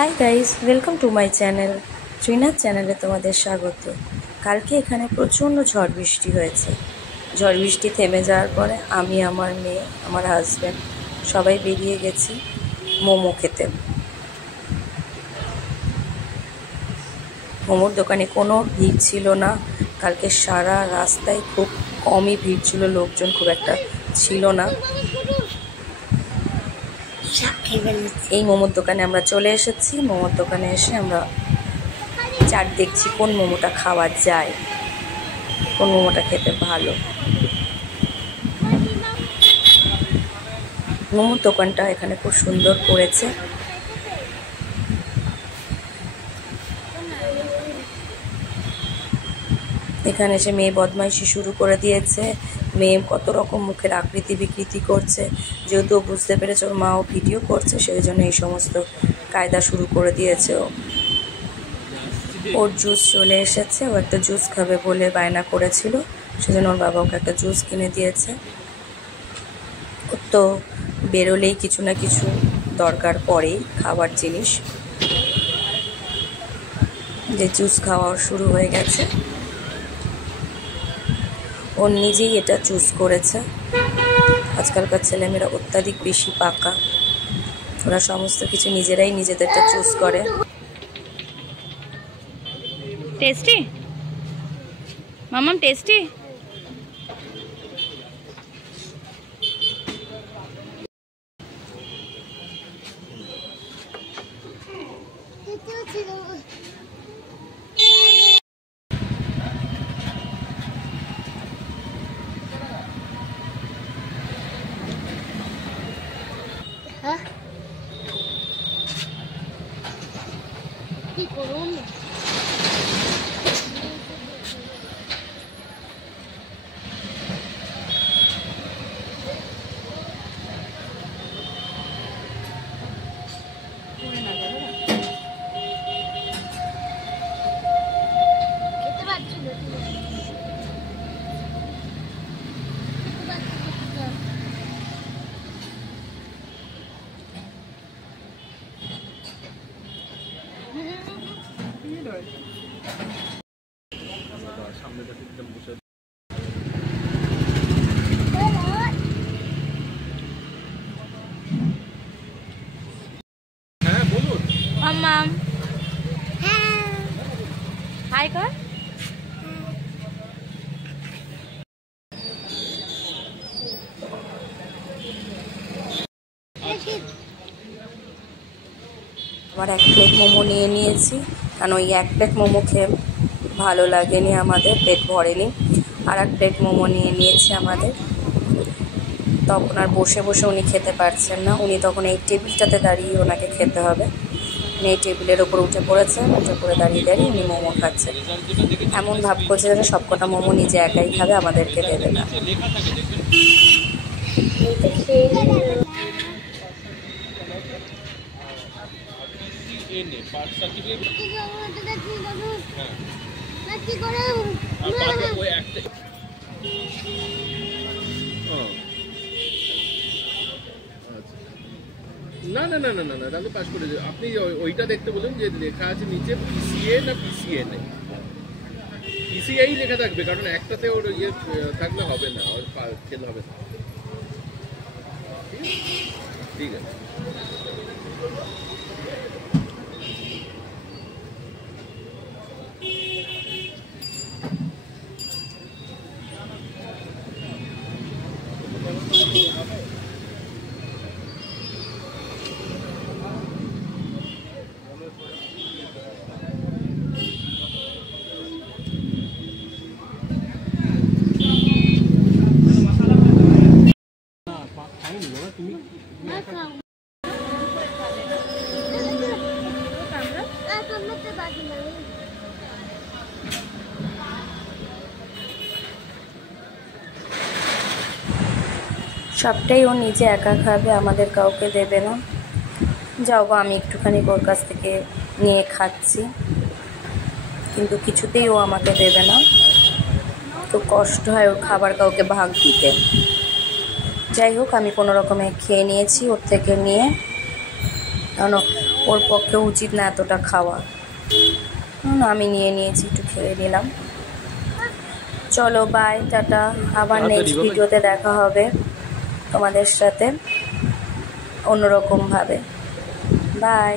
Hi guys, welcome to my channel. Trainer চ্যানেলে তোমাদের স্বাগত। কালকে এখানে প্রচণ্ড ঝড় বৃষ্টি হয়েছে। ঝড় বৃষ্টি থেমে যাওয়ার পরে আমি, আমার মেয়ে, আমার হাজব্যান্ড সবাই বেরিয়ে গেছি মোমো খেতে। মোমোর দোকানে কোনো ভিড় ছিল না। কালকে সারা রাস্তায় খুব কমই ভিড় ছিল, লোকজন খুব একটা ছিল না। এই মোমোর দোকানে আমরা চলে এসেছি। মোমোর দোকানে এসে আমরা চাট দেখছি কোন মোমোটা খাওয়া যায়, কোন মোমোটা খেতে ভালো। মোমোর দোকানটা এখানে খুব সুন্দর করেছে। এখানে এসে মেয়ে বদমাইশি শুরু করে দিয়েছে। মেয়ে কত রকম মুখের আকৃতি বিকৃতি করছে। যেহেতু বুঝতে পেরেছে ওর মাও ভিডিও করছে, সেই জন্য এই সমস্ত কায়দা শুরু করে দিয়েছে। ওর জুস চলে এসেছে, ও একটা জুস খাবে বলে বায়না করেছিল, সেজন্য ওর বাবা ওকে একটা জুস কিনে দিয়েছে। ওর তো বেরোলেই কিছু না কিছু দরকার পড়েই খাবার জিনিস। যে জুস খাওয়া শুরু হয়ে গেছে। ও নিজেই এটা চুজ করেছে। আজকালকার ছেলেমেয়েরা অত্যাধিক বেশি পাকা, ওরা সমস্ত কিছু নিজেরাই নিজেদেরটা চুজ করে। টেস্টি মামাম, টেস্টি। কি করুন খেতে পারছি না। মাম্মাম হাই কর। আবার এক প্লেট মোমো নিয়ে নিয়েছি, কারণ ওই এক প্লেট মোমো খেয়ে ভালো লাগেনি, আমাদের পেট ভরেনি। আর এক প্লেট মোমো নিয়ে নিয়েছি আমাদের। তখন আর বসে বসে উনি খেতে পারছেন না, উনি তখন এই টেবিলটাতে দাঁড়িয়ে ওনাকে খেতে হবে। এই টেবিলের ওপর উঠে পড়েছে, উঠে পড়ে দাঁড়িয়ে দাঁড়িয়ে উনি মোমো খাচ্ছেন। এমন ভাব করছে যেন সবকটা মোমো নিজে একাই খাবে, আমাদেরকে দেবে না। না না না না না না তাহলে পাস করে দেবে। আপনি ওইটা দেখতে বলুন যে লেখা আছে নিচে পিসিএ না পিসিএ নেই, পিসিআই লেখা থাকবে, কারণ একটাতে ওর ইয়ে থাকলে হবে না, ওর খেল হবে না। ঠিক আছে। সবটাই ও নিজে একা খাবে, আমাদের কাউকে দেবে না। যাও গো, আমি একটুখানি ওর কাছ থেকে নিয়ে খাচ্ছি, কিন্তু কিছুতেই ও আমাকে দেবে না। তো কষ্ট হয় ওর খাবার কাউকে ভাগ দিতে। যাই হোক, আমি কোনো রকমে খেয়ে নিয়েছি ওর থেকে নিয়ে, কারণ ও ওর পক্ষে উচিত না এতটা খাওয়া। আমি নিয়ে নিয়েছি, একটু খেয়ে নিলাম। চলো বাই, টাটা। আবার নেক্সট ভিডিওতে দেখা হবে তোমাদের সাথে অন্যরকমভাবে। বাই।